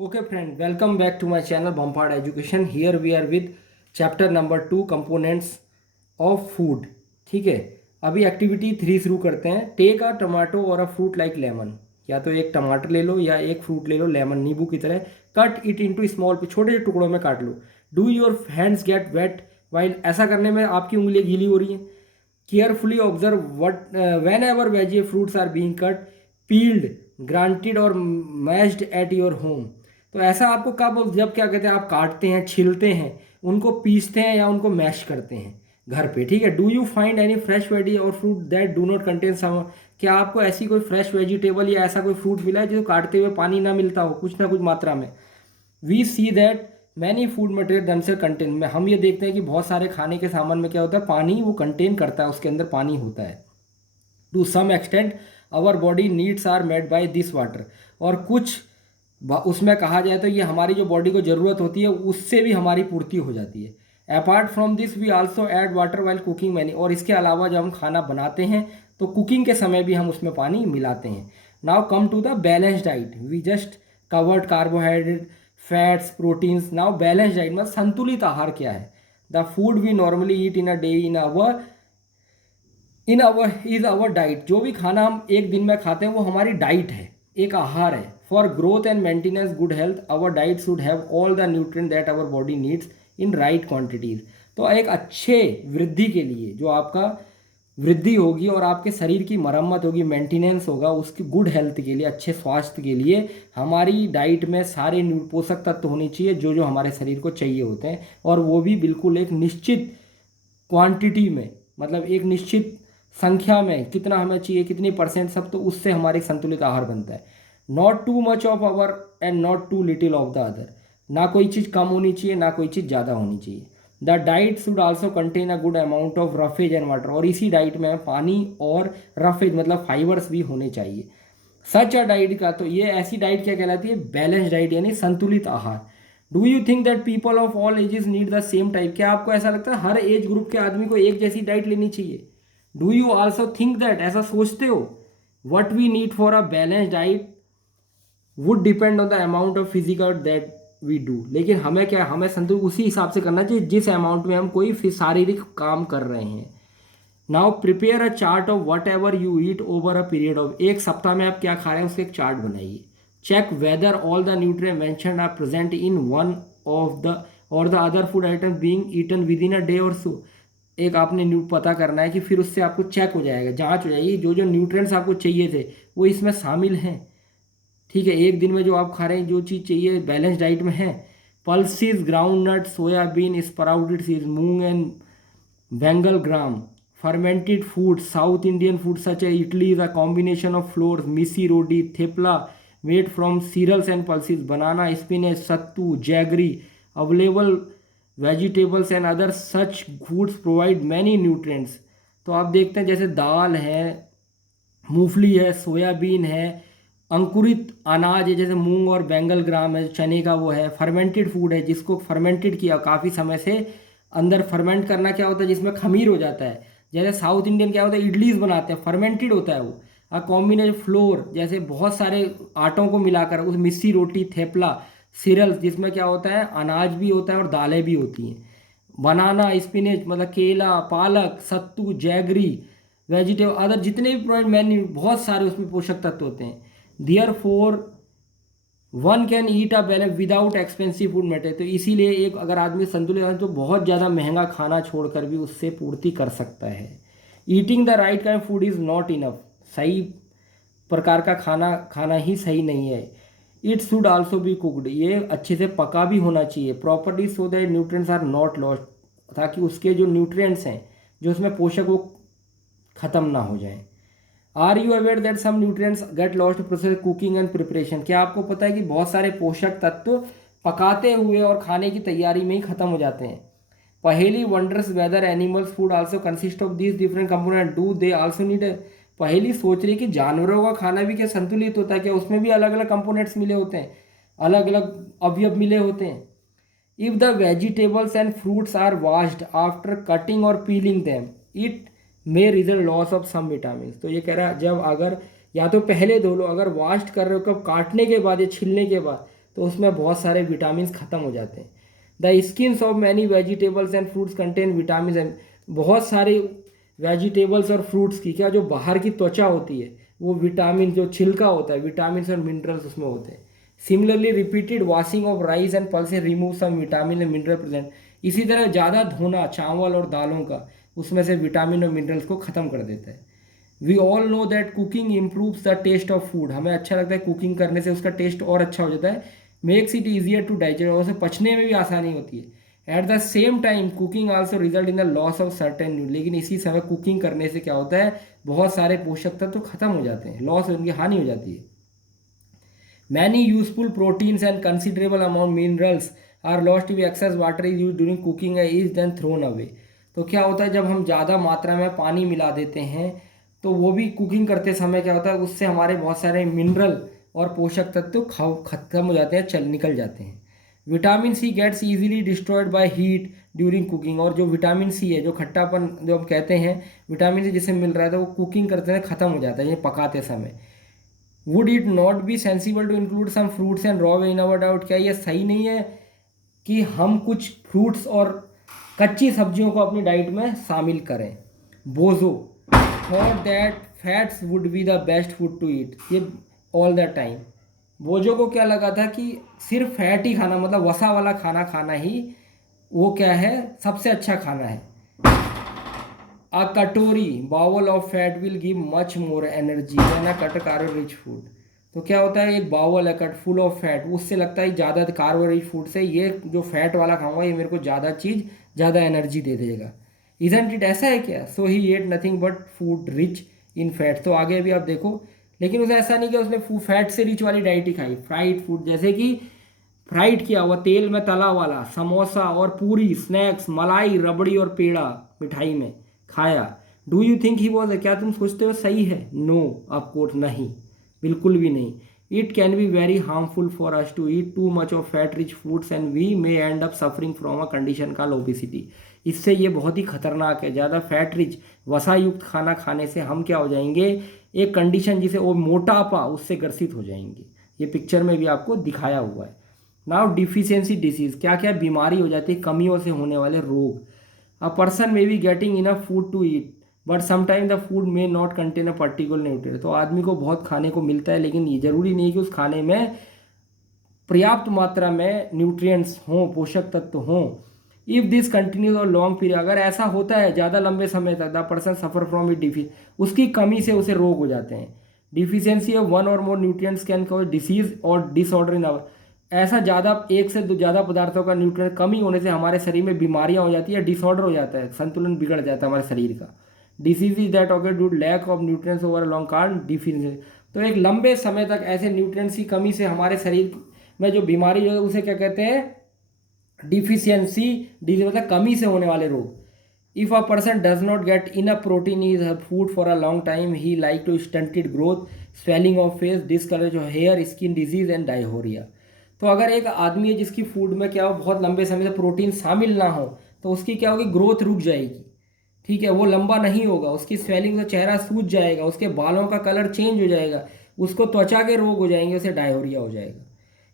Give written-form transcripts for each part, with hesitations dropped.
Okay, friend, welcome back to my channel Bompard Education. Here we are with chapter number 2 components of food. ठीक है, अभी activity 3 शुरू करते हैं. Take a tomato और a fruit like lemon. या तो एक टमाटर ले लो या एक फ्रूट ले लो लेमन नींबू की तरह. कट इट इनटू स्मॉल, छोटे छोटे टुकड़ों में काट लो. Do your hands get wet while, ऐसा करने में आपकी उंगलियां गीली हो रही हैं. Carefully observe what whenever veggie fruits are being cut, peeled, granted और मैश्ड एट योर होम. तो ऐसा आपको कब, जब क्या कहते हैं, आप काटते हैं, छीलते हैं, उनको पीसते हैं या उनको मैश करते हैं घर पे. ठीक है. Do you find any fresh veggie और fruit that do not contain some, क्या आपको ऐसी कोई फ्रेश वेजिटेबल या ऐसा कोई फ्रूट मिला है जो काटते हुए पानी ना मिलता हो कुछ ना कुछ मात्रा में. We see that many food material themselves contain में, हम ये देखते हैं कि बहुत सारे खाने के सामान में क्या होता है, पानी वो कंटेन करता है, उसके अंदर पानी होता है. To some extent our body needs are made by this water, और कुछ उसमें कहा जाए तो ये हमारी जो बॉडी को ज़रूरत होती है उससे भी हमारी पूर्ति हो जाती है. Apart from this we also add water while cooking many, और इसके अलावा जब हम खाना बनाते हैं तो कुकिंग के समय भी हम उसमें पानी मिलाते हैं. Now come to the balance diet. We just covered carbohydrate, fats, proteins. Now balance diet मतलब संतुलित आहार क्या है. The food we normally eat in a day in our is our diet. जो भी खाना हम एक दिन में खाते हैं वो हमारी डाइट है, एक आहार है. For growth and maintenance good health our diet should have all the nutrient that our body needs in right quantities. तो एक अच्छे वृद्धि के लिए, जो आपका वृद्धि होगी और आपके शरीर की मरम्मत होगी, मेंटेनेंस होगा, उसकी गुड हेल्थ के लिए, अच्छे स्वास्थ्य के लिए हमारी डाइट में सारे पोषक तत्व होने चाहिए जो जो हमारे शरीर को चाहिए होते हैं, और वो भी बिल्कुल एक निश्चित क्वांटिटी में, मतलब एक निश्चित संख्या में कितना हमें चाहिए, कितनी परसेंट, सब. तो उससे हमारे संतुलित आहार बनता है. Not too much of our and not too little of the other, ना कोई चीज़ कम होनी चाहिए ना कोई चीज़ ज़्यादा होनी चाहिए. The diet should also contain a good amount of roughage and water, और इसी डाइट में पानी और रफेज मतलब फाइबर्स भी होने चाहिए. सच अ डाइट का, तो ये ऐसी डाइट क्या कहलाती है, बैलेंस डाइट यानी संतुलित आहार. Do you think that people of all ages need the same type, क्या आपको ऐसा लगता है हर एज ग्रुप के आदमी को एक जैसी डाइट लेनी चाहिए. Do you also think that, ऐसा सोचते हो, what we need for a balance diet would depend on the amount of physical that we do. लेकिन हमें क्या, हमें संतुलित उसी हिसाब से करना चाहिए जिस अमाउंट में हम कोई शारीरिक काम कर रहे हैं. Now prepare a chart of what ever you eat over a period of, एक सप्ताह में आप क्या खा रहे हैं उसका एक चार्ट बनाइए. Check whether all the nutrient mentioned are present in one of the और the other food item being eaten within a day और सो. एक आपने पता करना है कि फिर उससे आपको चेक हो जाएगा, जांच हो जाएगी जो जो न्यूट्रिएंट्स आपको चाहिए थे वो इसमें शामिल हैं. ठीक है, एक दिन में जो आप खा रहे हैं जो चीज़ चाहिए बैलेंस डाइट में है. Pulses, groundnut, soyabean, sprouted seeds, moong and bengal gram, fermented food, South Indian food such as idli is a combination of flours, misi roti, thepla made from cereals and pulses, banana, spinach, sattu, jaggery. Available vegetables and other such foods provide many nutrients. तो आप देखते हैं जैसे दाल है, मूंगफली है, soybean है, अंकुरित अनाज है जैसे मूंग और बैंगल ग्राम है, चने का वो है. फर्मेंटेड फूड है जिसको फर्मेंटेड किया काफ़ी समय से, अंदर फर्मेंट करना क्या होता है जिसमें खमीर हो जाता है. जैसे साउथ इंडियन क्या होता है, इडलीज बनाते हैं, फर्मेंटेड होता है वो. और कॉम्बिनेशन फ्लोर, जैसे बहुत सारे आटों को मिलाकर उस मिस्सी रोटी, थेपला, सीरियल्स जिसमें क्या होता है अनाज भी होता है और दालें भी होती हैं. बनाना, स्पिनेच मतलब केला, पालक, सत्तू, जैगरी, वेजिटेबल अदर जितने भी प्रोडक्ट मेन्यू, बहुत सारे उसमें पोषक तत्व होते हैं. Therefore one can eat a balance without expensive food material. तो इसीलिए एक अगर आदमी संतुलित है तो बहुत ज़्यादा महंगा खाना छोड़कर भी उससे पूर्ति कर सकता है. Eating the right kind food is not enough, सही प्रकार का खाना खाना ही सही नहीं है. It should also be cooked, ये अच्छे से पका भी होना चाहिए properly so that nutrients are not lost, ताकि उसके जो न्यूट्रिएंट्स हैं जो उसमें पोषक वो ख़त्म ना हो जाएं. Are you aware that some nutrients get lost process cooking and preparation, क्या आपको पता है कि बहुत सारे पोषक तत्व पकाते हुए और खाने की तैयारी में ही खत्म हो जाते हैं. Paheli wonders whether animals food also consist of these different component, do they also need. Paheli सोच रही है कि जानवरों का खाना भी क्या संतुलित होता है क्या, उसमें भी अलग अलग कंपोनेंट्स मिले होते हैं, अलग अलग अवयव मिले होते हैं. If the vegetables and fruits are washed after cutting और peeling them, it may result loss of some vitamin. तो ये कह रहा है जब अगर या तो पहले धो लो, अगर वॉश कर रहे हो कब, काटने के बाद या छीलने के बाद, तो उसमें बहुत सारे विटामिन ख़त्म हो जाते हैं। The skins of many vegetables and fruits contain vitamin and बहुत सारे वेजिटेबल्स और फ्रूट्स की क्या जो बाहर की त्वचा होती है वो विटामिन जो छिलका होता है विटामिन और मिनरल्स उसमें होते हैं। Similarly repeated washing of rice and pulses remove some vitamin and mineral present. इसी तरह ज़्यादा धोना चावल और दालों का उसमें से विटामिन और मिनरल्स को ख़त्म कर देता है। We all know that cooking improves the taste of food. हमें अच्छा लगता है कुकिंग करने से उसका टेस्ट और अच्छा हो जाता है। Makes it easier to digest और उसे पचने में भी आसानी होती है। At the same time cooking also result in the loss of certain nutrients. लेकिन इसी समय कुकिंग करने से क्या होता है बहुत सारे पोषक तत्व तो खत्म हो जाते हैं, लॉस उनकी हानि हो जाती है। Many useful proteins and considerable amount minerals are lost if excess water is use during cooking is then thrown away. तो क्या होता है जब हम ज़्यादा मात्रा में पानी मिला देते हैं तो वो भी कुकिंग करते समय क्या होता है उससे हमारे बहुत सारे मिनरल और पोषक तत्व खत्म हो जाते हैं, चल निकल जाते हैं। Vitamin C gets easily destroyed by heat during cooking. और जो विटामिन सी है जो खट्टापन जो हम कहते हैं विटामिन सी जिसे मिल रहा है तो वो कुकिंग करते समय ख़त्म हो जाता है ये पकाते समय। Would it not be sensible to include some fruits and raw in our diet. क्या ये सही नहीं है कि हम कुछ फ्रूट्स और कच्ची सब्जियों को अपनी डाइट में शामिल करें। बोजो thought that fats would be the best food to eat ये ऑल द टाइम। बोजो को क्या लगा था कि सिर्फ फैट ही खाना मतलब वसा वाला खाना खाना ही वो क्या है सबसे अच्छा खाना है। A कटोरी bowl of fat will give much more energy than a cut carb rich food. तो क्या होता है एक बाउल है कट फुल ऑफ फैट उससे लगता है ज़्यादा कार्ब रिच फूड से ये जो फैट वाला खाऊंगा ये मेरे को ज़्यादा चीज़ ज़्यादा एनर्जी दे देगा। इजंट इट ऐसा है क्या। So he ate nothing but food rich in fat. तो आगे अभी आप देखो लेकिन उसे ऐसा नहीं कि उसने फैट से रिच वाली डाइट ही खाई। फ्राइड फूड जैसे कि फ्राइड किया हुआ तेल में तला वाला समोसा और पूरी स्नैक्स मलाई रबड़ी और पेड़ा मिठाई में खाया। Do you think he was. क्या तुम सोचते हो सही है। नो ऑफकोर्स नहीं बिल्कुल भी नहीं। It can be very harmful for us to eat too much of fat rich foods and we may end up suffering from a condition called obesity. इससे ये बहुत ही खतरनाक है। ज़्यादा फैट रिच वसा युक्त खाना खाने से हम क्या हो जाएंगे एक कंडीशन जिसे वो मोटापा उससे ग्रसित हो जाएंगे। ये पिक्चर में भी आपको दिखाया हुआ है। नाउ डिफिशियंसी डिसीज क्या क्या बीमारी हो जाती है कमियों से होने वाले रोग। A person may be getting enough food to eat, but sometimes the food may not contain a particular nutrient। तो आदमी को बहुत खाने को मिलता है लेकिन ये जरूरी नहीं है कि उस खाने में पर्याप्त मात्रा में न्यूट्रिएंट्स हों पोषक तत्व हों। इफ़ दिस कंटिन्यूज और लॉन्ग पीरियड अगर ऐसा होता है ज़्यादा लंबे समय तक the person suffer from it डिफी उसकी कमी से उसे रोग हो जाते हैं। डिफिशियंसी ऑफ वन और मोर न्यूट्रिएंट्स कैन कॉज डिसीज और डिसऑर्डर इन अवर। ऐसा ज़्यादा एक से दो ज़्यादा पदार्थों का न्यूट्रिएंट कमी होने से हमारे शरीर में बीमारियां हो जाती है डिसऑर्डर हो जाता है संतुलन बिगड़ जाता है हमारे शरीर का। Disease is that occur due lack of nutrients over long card deficiency. तो एक लंबे समय तक ऐसे न्यूट्रिएंट्स की कमी से हमारे शरीर में जो बीमारी है उसे क्या कहते हैं डिफिशियंसी। डिजीज मतलब कमी से होने वाले रोग। If a person does not get enough protein is food for a long time he like to stunted growth swelling of face discolour जो hair skin disease and diarrhoea. तो अगर एक आदमी है जिसकी फूड में क्या हो बहुत लंबे समय से प्रोटीन शामिल ना हो तो उसकी क्या होगी ग्रोथ रुक जाएगी। ठीक है वो लंबा नहीं होगा उसकी स्वेलिंग से चेहरा सूज जाएगा उसके बालों का कलर चेंज हो जाएगा उसको त्वचा के रोग हो जाएंगे उसे डायहोरिया हो जाएगा।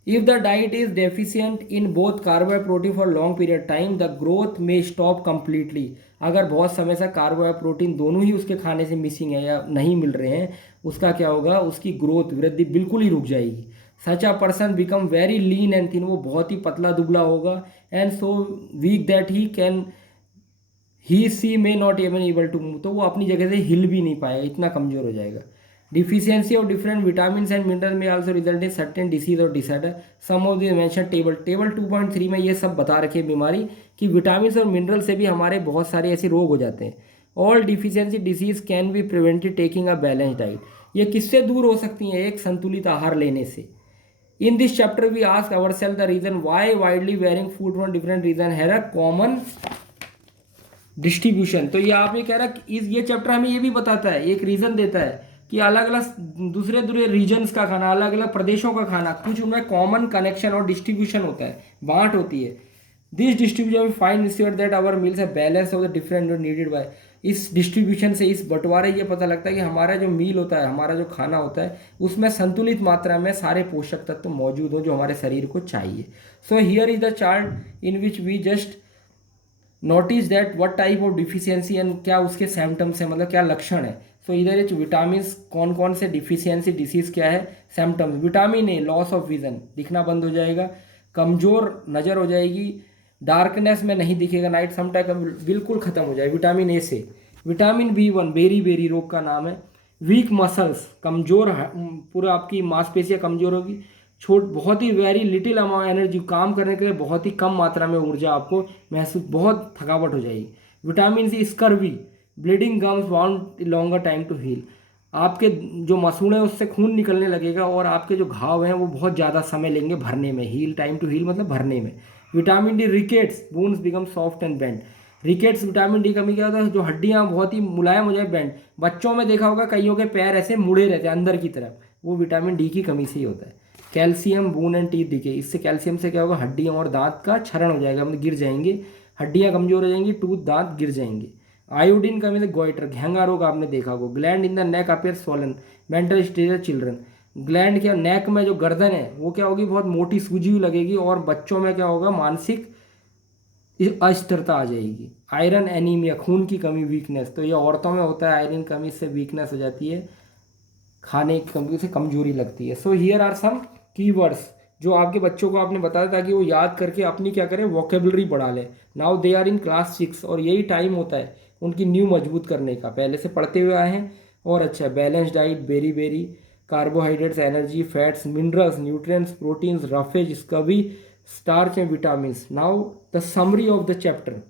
If the diet is deficient in both कार्बो protein for long period time the growth में स्टॉप कंप्लीटली। अगर बहुत समय से कार्बो प्रोटीन दोनों ही उसके खाने से मिसिंग है या नहीं मिल रहे हैं उसका क्या होगा उसकी ग्रोथ वृद्धि बिल्कुल ही रुक जाएगी। Such a person become very lean and thin वो बहुत ही पतला दुबला होगा and so weak that he she may not even able to move. तो वो अपनी जगह से हिल भी नहीं पाएगा इतना कमजोर हो जाएगा। Deficiency of different vitamin and mineral में also result in certain disease और disorder. Some of the mention table 2.3 में ये सब बता रखी है बीमारी कि विटामिन और मिनरल से भी हमारे बहुत सारे ऐसे रोग हो जाते हैं। All deficiency disease can be prevented taking a balance diet. ये किससे दूर हो सकती हैं एक संतुलित आहार लेने से। In this chapter, we ask ourselves the reason why widely varying food from different region have a common distribution। तो ये आपने कह रहा कि ये चैप्टर हमें ये भी बताता है एक रीज़न देता है कि अलग अलग दूसरे दूसरे रीजन्स का खाना अलग अलग प्रदेशों का खाना कुछ उनमें कॉमन कनेक्शन और डिस्ट्रीब्यूशन होता है बांट होती है। This distribution find ensure that our meals है balance of the different needed by. इस डिस्ट्रीब्यूशन से, इस बंटवारे ये पता लगता है कि हमारा जो मील होता है, हमारा जो खाना होता है, उसमें संतुलित मात्रा में सारे पोषक तत्व मौजूद हो जो हमारे शरीर को चाहिए. So here is the chart in which we just notice that what type of deficiency and क्या उसके सिम्टम्स है, मतलब क्या लक्षण है. सो इधर एक विटामिन कौन कौन से डिफिशियंसी डिसीज क्या है, symptoms. Vitamin A loss of vision, दिखना बंद हो जाएगा, कमजोर नज़र हो जाएगी, डार्कनेस में नहीं दिखेगा, नाइट सम टाइम बिल्कुल खत्म हो जाए विटामिन ए से. विटामिन B1 बेरी बेरी रोग का नाम है. वीक मसल्स, कमजोर पूरा आपकी मांसपेशियाँ कमजोर होगी. बहुत ही वेरी लिटिल अमाउंट एनर्जी, काम करने के लिए बहुत ही कम मात्रा में ऊर्जा आपको महसूस, बहुत थकावट हो जाएगी. Vitamin C scurvy, bleeding gums want longer time to heal, आपके जो मसूड़े हैं उससे खून निकलने लगेगा और आपके जो घाव हैं वो बहुत ज़्यादा समय लेंगे भरने में. हील टाइम टू हील मतलब भरने में. Vitamin D rickets, bones become soft and bend. Rickets vitamin D कमी क्या होता है, जो हड्डियाँ बहुत ही मुलायम हो जाए, बेंड. बच्चों में देखा होगा कईयों के पैर ऐसे मुड़े रहते हैं अंदर की तरफ, वो विटामिन डी की कमी से ही होता है. Calcium bone and teeth decay, इससे कैल्शियम से क्या होगा, हड्डियाँ और दांत का क्षरण हो जाएगा, मतलब गिर जाएंगे, हड्डियाँ कमजोर हो जाएंगी, टूथ दांत गिर जाएंगे. आयोडीन कमी से गोइटर, घेंगा रोग आपने देखा होगा. Gland in the neck appear swollen, mental stage children. Gland क्या, नेक में जो गर्दन है वो क्या होगी, बहुत मोटी सूजी हुई लगेगी और बच्चों में क्या होगा, मानसिक अस्थिरता आ जाएगी. आयरन एनीमिया, खून की कमी, वीकनेस, तो ये औरतों में होता है आयरन कमी से वीकनेस हो जाती है, खाने की कमी से कमजोरी लगती है. So here are some keywords जो आपके बच्चों को आपने बताया ताकि वो याद करके अपनी क्या करें, वोकेबलरी बढ़ा लें. Now they are in class 6 और यही टाइम होता है उनकी न्यू मजबूत करने का, पहले से पढ़ते हुए आए हैं. और अच्छा, balance diet, beriberi, carbohydrates, energy, fats, minerals, nutrients, proteins, roughage, scurvy, starch and vitamins. Now the summary of the chapter.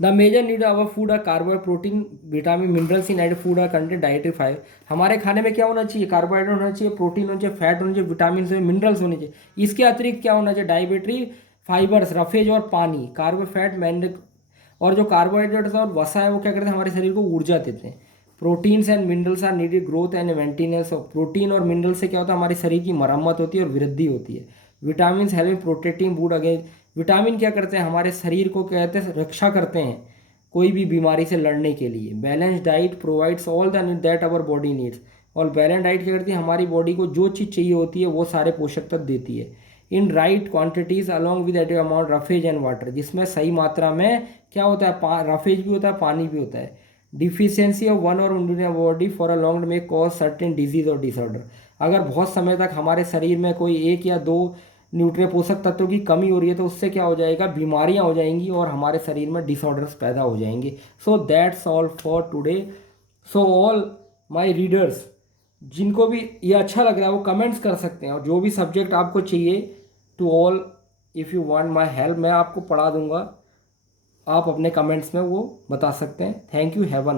The major need of food are carbohydrate, protein, vitamin, minerals in add food are content dietary fibre. हमारे खाने में क्या होना चाहिए, carbohydrate होना चाहिए, protein होना चाहिए, फैट होना चाहिए, विटामिन से मिनरल्स होने चाहिए. इसके अतिरिक्त क्या होना चाहिए, डाइटरी फाइबर्स, रफेज और पानी, कार्बो फैट मैंड. और जो कार्बोहाइड्रेट्स और वसा है वो क्या करते हैं, हमारे शरीर को ऊर्जा देते हैं. Proteins and minerals are needed growth and maintenance of. Protein और मिनरल से क्या होता है, हमारे शरीर की मरम्मत होती है और वृद्धि होती है. Vitamin help protecting body against. Vitamin क्या करते हैं, हमारे शरीर को कहते हैं रक्षा करते हैं कोई भी बीमारी से लड़ने के लिए. Balance diet provides all the need that our body needs. और बैलेंस डाइट क्या करती है, हमारी बॉडी को जो चीज़ चाहिए होती है वो सारे पोषक तत्व देती है. In right quantities along with at amount roughage and water, जिसमें सही मात्रा में क्या होता है, रफेज भी होता है, पानी भी होता है. डिफिशियंसी ऑफ वन और बॉडी फॉर अ लॉन्ग में कॉज सर्टेन डिजीज और डिसऑर्डर. अगर बहुत समय तक हमारे शरीर में कोई एक या दो न्यूट्रिय पोषक तत्वों की कमी हो रही है तो उससे क्या हो जाएगा, बीमारियां हो जाएंगी और हमारे शरीर में डिसऑर्डर्स पैदा हो जाएंगे. So that's all for today. So all my readers, जिनको भी ये अच्छा लग रहा है वो कमेंट्स कर सकते हैं, और जो भी सब्जेक्ट आपको चाहिए, to all if you want my help, मैं आपको पढ़ा दूंगा. आप अपने कमेंट्स में वो बता सकते हैं. Thank you, have a